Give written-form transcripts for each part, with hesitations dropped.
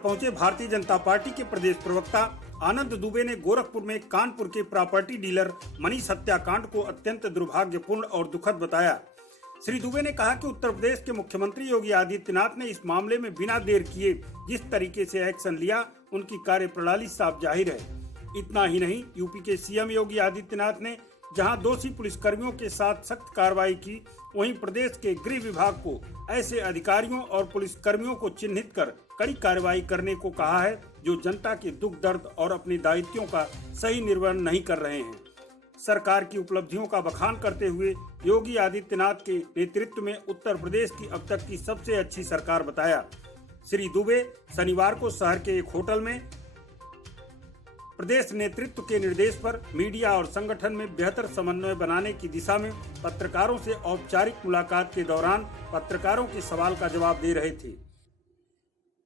पहुंचे भारतीय जनता पार्टी के प्रदेश प्रवक्ता आनंद दुबे ने गोरखपुर में कानपुर के प्रॉपर्टी डीलर मनीष हत्याकांड को अत्यंत दुर्भाग्यपूर्ण और दुखद बताया। श्री दुबे ने कहा कि उत्तर प्रदेश के मुख्यमंत्री योगी आदित्यनाथ ने इस मामले में बिना देर किए जिस तरीके से एक्शन लिया, उनकी कार्यप्रणाली साफ जाहिर है। इतना ही नहीं, यूपी के सीएम योगी आदित्यनाथ ने जहां दोषी पुलिसकर्मियों के साथ सख्त कार्रवाई की, वहीं प्रदेश के गृह विभाग को ऐसे अधिकारियों और पुलिसकर्मियों को चिन्हित कर कड़ी कार्रवाई करने को कहा है जो जनता के दुख दर्द और अपने दायित्वों का सही निर्वहन नहीं कर रहे हैं। सरकार की उपलब्धियों का बखान करते हुए योगी आदित्यनाथ के नेतृत्व में उत्तर प्रदेश की अब तक की सबसे अच्छी सरकार बताया। श्री दुबे शनिवार को शहर के एक होटल में प्रदेश नेतृत्व के निर्देश पर मीडिया और संगठन में बेहतर समन्वय बनाने की दिशा में पत्रकारों से औपचारिक मुलाकात के दौरान पत्रकारों के सवाल का जवाब दे रहे थे।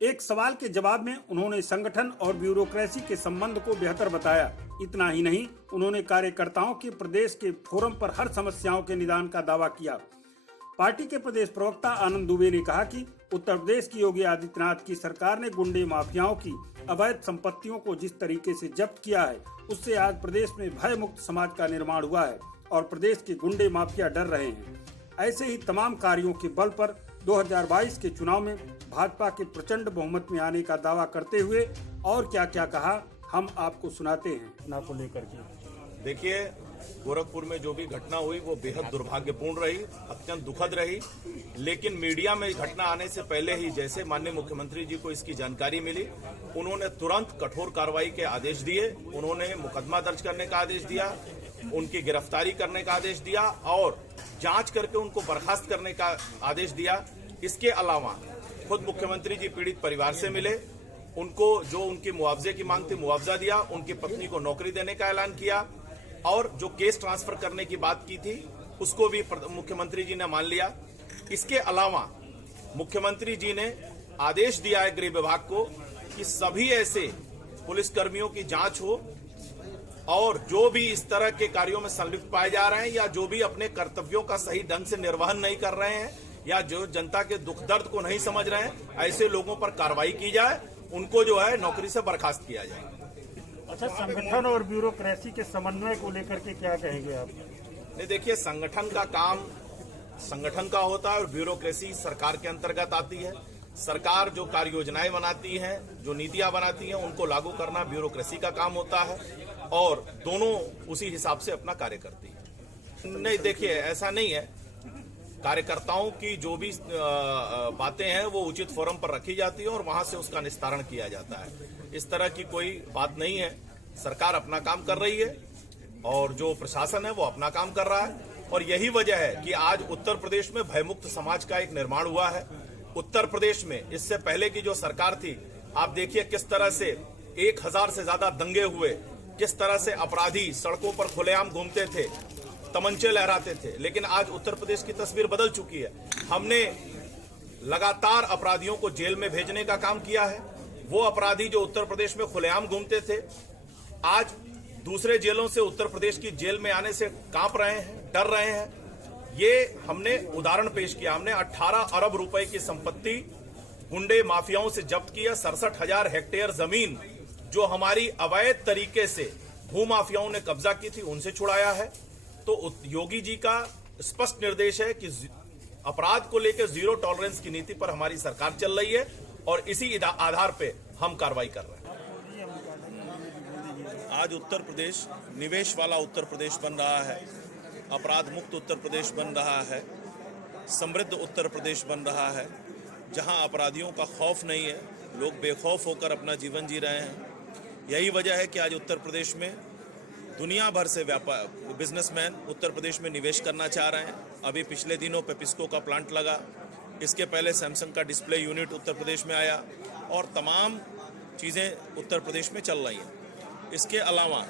एक सवाल के जवाब में उन्होंने संगठन और ब्यूरोक्रेसी के संबंध को बेहतर बताया। इतना ही नहीं, उन्होंने कार्यकर्ताओं के प्रदेश के फोरम पर हर समस्याओं के निदान का दावा किया। पार्टी के प्रदेश प्रवक्ता आनंद दुबे ने कहा कि उत्तर प्रदेश की योगी आदित्यनाथ की सरकार ने गुंडे माफियाओं की अवैध संपत्तियों को जिस तरीके से जब्त किया है, उससे आज प्रदेश में भय मुक्त समाज का निर्माण हुआ है और प्रदेश के गुंडे माफिया डर रहे हैं। ऐसे ही तमाम कार्यों के बल पर 2022 के चुनाव में भाजपा के प्रचंड बहुमत में आने का दावा करते हुए और क्या क्या कहा, हम आपको सुनाते हैं। चुनाव को लेकर के देखिए, गोरखपुर में जो भी घटना हुई वो बेहद दुर्भाग्यपूर्ण रही, अत्यंत दुखद रही। लेकिन मीडिया में घटना आने से पहले ही जैसे माननीय मुख्यमंत्री जी को इसकी जानकारी मिली, उन्होंने तुरंत कठोर कार्रवाई के आदेश दिए। उन्होंने मुकदमा दर्ज करने का आदेश दिया, उनकी गिरफ्तारी करने का आदेश दिया और जांच करके उनको बर्खास्त करने का आदेश दिया। इसके अलावा खुद मुख्यमंत्री जी पीड़ित परिवार से मिले, उनको जो उनकी मुआवजे की मांग थी मुआवजा दिया, उनकी पत्नी को नौकरी देने का ऐलान किया और जो केस ट्रांसफर करने की बात की थी उसको भी मुख्यमंत्री जी ने मान लिया। इसके अलावा मुख्यमंत्री जी ने आदेश दिया है गृह विभाग को कि सभी ऐसे पुलिसकर्मियों की जांच हो और जो भी इस तरह के कार्यों में संलिप्त पाए जा रहे हैं या जो भी अपने कर्तव्यों का सही ढंग से निर्वहन नहीं कर रहे हैं या जो जनता के दुख दर्द को नहीं समझ रहे हैं, ऐसे लोगों पर कार्रवाई की जाए, उनको जो है नौकरी से बर्खास्त किया जाए। अच्छा, संगठन और ब्यूरोक्रेसी के समन्वय को लेकर के क्या कहेंगे आप? नहीं, देखिए, संगठन का काम संगठन का होता है और ब्यूरोक्रेसी सरकार के अंतर्गत आती है। सरकार जो कार्य योजनाएं बनाती है, जो नीतियां बनाती हैं, उनको लागू करना ब्यूरोक्रेसी का काम होता है और दोनों उसी हिसाब से अपना कार्य करती है। नहीं, देखिए, ऐसा नहीं है। कार्यकर्ताओं की जो भी बातें हैं वो उचित फोरम पर रखी जाती है और वहां से उसका निस्तारण किया जाता है। इस तरह की कोई बात नहीं है। सरकार अपना काम कर रही है और जो प्रशासन है वो अपना काम कर रहा है और यही वजह है कि आज उत्तर प्रदेश में भयमुक्त समाज का एक निर्माण हुआ है। उत्तर प्रदेश में इससे पहले की जो सरकार थी, आप देखिए किस तरह से 1000 से ज्यादा दंगे हुए, किस तरह से अपराधी सड़कों पर खुलेआम घूमते थे, तमंचे लहराते थे। लेकिन आज उत्तर प्रदेश की तस्वीर बदल चुकी है। हमने लगातार अपराधियों को जेल में भेजने का काम किया है। वो अपराधी जो उत्तर प्रदेश में खुलेआम घूमते थे, आज दूसरे जेलों से उत्तर प्रदेश की जेल में आने से कांप रहे हैं, डर रहे हैं। ये हमने उदाहरण पेश किया। हमने 18 अरब रुपए की संपत्ति गुंडे माफियाओं से जब्त की है। 67,000 हेक्टेयर जमीन जो हमारी अवैध तरीके से भूमाफियाओं ने कब्जा की थी, उनसे छुड़ाया है। तो योगी जी का स्पष्ट निर्देश है कि अपराध को लेकर जीरो टॉलरेंस की नीति पर हमारी सरकार चल रही है और इसी आधार पे हम कार्रवाई कर रहे हैं। आज उत्तर प्रदेश निवेश वाला उत्तर प्रदेश बन रहा है, अपराध मुक्त उत्तर प्रदेश बन रहा है, समृद्ध उत्तर प्रदेश बन रहा है, जहां अपराधियों का खौफ नहीं है, लोग बेखौफ होकर अपना जीवन जी रहे हैं। यही वजह है कि आज उत्तर प्रदेश में दुनिया भर से बिजनेसमैन उत्तर प्रदेश में निवेश करना चाह रहे हैं। अभी पिछले दिनों पेप्सिको का प्लांट लगा, इसके पहले सैमसंग का डिस्प्ले यूनिट उत्तर प्रदेश में आया और तमाम चीज़ें उत्तर प्रदेश में चल रही हैं। इसके अलावा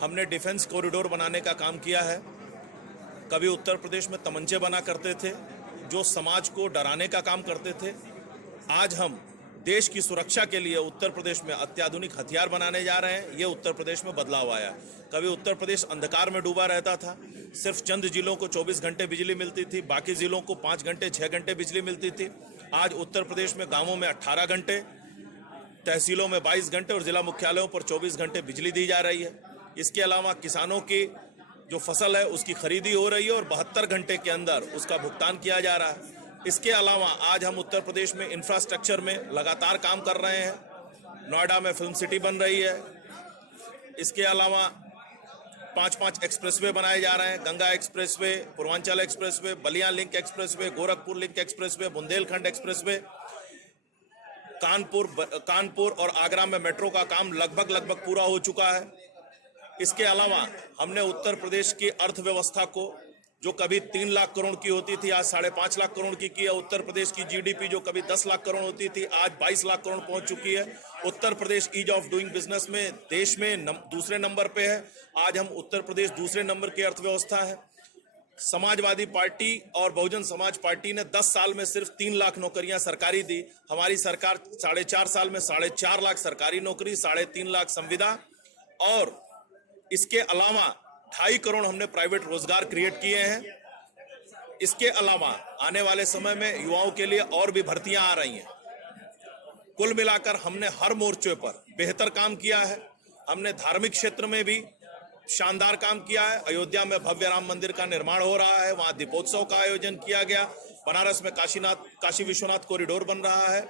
हमने डिफेंस कॉरिडोर बनाने का काम किया है। कभी उत्तर प्रदेश में तमंचे बना करते थे जो समाज को डराने का काम करते थे, आज हम देश की सुरक्षा के लिए उत्तर प्रदेश में अत्याधुनिक हथियार बनाने जा रहे हैं। ये उत्तर प्रदेश में बदलाव आया। कभी उत्तर प्रदेश अंधकार में डूबा रहता था, सिर्फ चंद जिलों को 24 घंटे बिजली मिलती थी, बाकी जिलों को 5 घंटे 6 घंटे बिजली मिलती थी। आज उत्तर प्रदेश में गांवों में 18 घंटे तहसीलों में 22 घंटे और जिला मुख्यालयों पर 24 घंटे बिजली दी जा रही है। इसके अलावा किसानों की जो फसल है उसकी खरीदी हो रही है और 72 घंटे के अंदर उसका भुगतान किया जा रहा है। इसके अलावा आज हम उत्तर प्रदेश में इंफ्रास्ट्रक्चर में लगातार काम कर रहे हैं। नोएडा में फिल्म सिटी बन रही है। इसके अलावा 5 एक्सप्रेसवे बनाए जा रहे हैं। Ganga expressway, Purvanchal expressway, Ballia link expressway, Gorakhpur link expressway, Bundelkhand expressway, Kanpur और आगरा में मेट्रो का काम लगभग पूरा हो चुका है। इसके अलावा हमने उत्तर प्रदेश की अर्थव्यवस्था को, जो कभी 3 लाख करोड़ की होती थी, आज 5.5 लाख करोड़ की है। उत्तर प्रदेश की जीडीपी जो कभी 10 लाख करोड़ होती थी, आज 22 लाख करोड़ पहुंच चुकी है। Uttar Pradesh ease of doing business में देश में दूसरे नंबर पे है। आज हम उत्तर प्रदेश दूसरे नंबर की अर्थव्यवस्था है। समाजवादी पार्टी और बहुजन समाज पार्टी ने 10 साल में सिर्फ 3 लाख नौकरियां सरकारी दी। हमारी सरकार 4.5 साल में 4.5 लाख सरकारी नौकरी, 3.5 लाख संविदा और इसके अलावा 2.5 करोड़ हमने प्राइवेट रोजगार क्रिएट किए हैं। इसके अलावा आने वाले समय में युवाओं के लिए और भी भर्तियां आ रही हैं। कुल मिलाकर हमने हर मोर्चे पर बेहतर काम किया है। हमने धार्मिक क्षेत्र में भी शानदार काम किया है। अयोध्या में भव्य राम मंदिर का निर्माण हो रहा है, वहां दीपोत्सव का आयोजन किया गया। बनारस में काशी विश्वनाथ कॉरिडोर बन रहा है।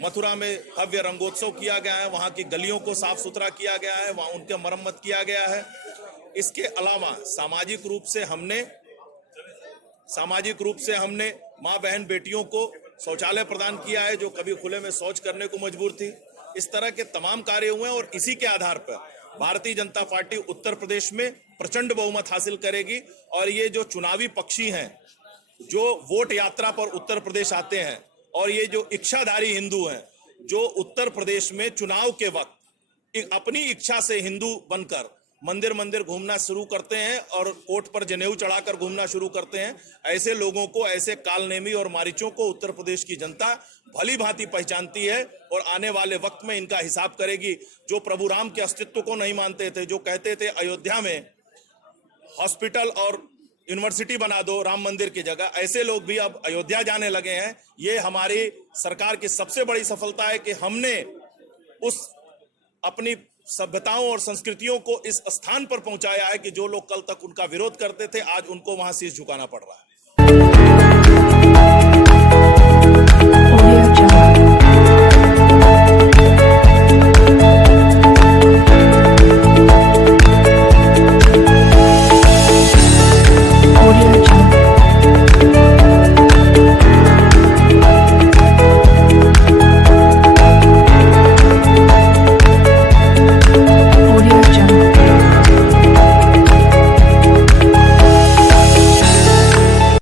मथुरा में भव्य रंगोत्सव किया गया है, वहां की गलियों को साफ सुथरा किया गया है, वहां उनके मरम्मत किया गया है। इसके अलावा सामाजिक रूप से हमने माँ बहन बेटियों को शौचालय प्रदान किया है, जो कभी खुले में शौच करने को मजबूर थी। इस तरह के तमाम कार्य हुए हैं और इसी के आधार पर भारतीय जनता पार्टी उत्तर प्रदेश में प्रचंड बहुमत हासिल करेगी। और ये जो चुनावी पक्षी हैं, जो वोट यात्रा पर उत्तर प्रदेश आते हैं, और ये जो इच्छाधारी हिंदू हैं, जो उत्तर प्रदेश में चुनाव के वक्त अपनी इच्छा से हिंदू बनकर मंदिर घूमना शुरू करते हैं और कोर्ट पर जनेऊ चढ़ाकर घूमना शुरू करते हैं, ऐसे लोगों को, ऐसे कालनेमी और मारीचों को उत्तर प्रदेश की जनता भली भांति पहचानती है और आने वाले वक्त में इनका हिसाब करेगी। जो प्रभु राम के अस्तित्व को नहीं मानते थे, जो कहते थे अयोध्या में हॉस्पिटल और यूनिवर्सिटी बना दो राम मंदिर की जगह, ऐसे लोग भी अब अयोध्या जाने लगे हैं। ये हमारी सरकार की सबसे बड़ी सफलता है कि हमने उस अपनी सभ्यताओं और संस्कृतियों को इस स्थान पर पहुंचाया है कि जो लोग कल तक उनका विरोध करते थे, आज उनको वहां शीश झुकाना पड़ रहा है।